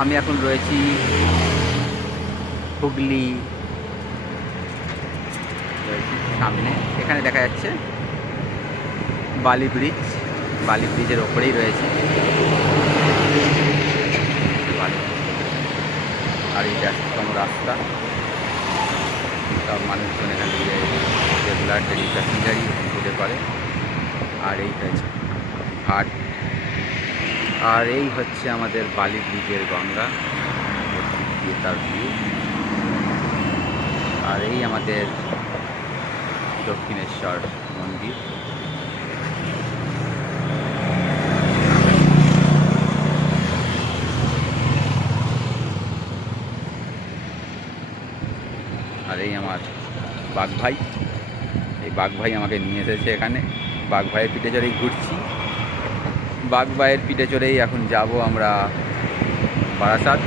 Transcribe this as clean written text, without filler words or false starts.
আমি এখন রয়েছি হুগলি সামনে। এখানে দেখা যাচ্ছে বালি ব্রিজ। বালি ব্রিজের ওপরেই রয়েছে বালি। আর এই ব্যস্ততম রাস্তা, সব মানুষজন এখান দিয়ে রেগুলার ডেলি প্যাসেঞ্জারই যেতে পারে। আর এই হয়েছে ঘাট, আর এই হচ্ছে আমাদের বালি ব্রিজের গঙ্গা, দিয়ে তার ভিউ। আর এই আমাদের দক্ষিণেশ্বর মন্দির। আর এই আমার বাঘ ভাই, এই বাঘ ভাই আমাকে নিয়ে এসেছে এখানে। বাঘ ভাইয়ের পিঠে চড়েই ঘুরছি। বাঘ ভাইয়ের পিঠে চড়েই এখন যাব আমরা বারাসাত।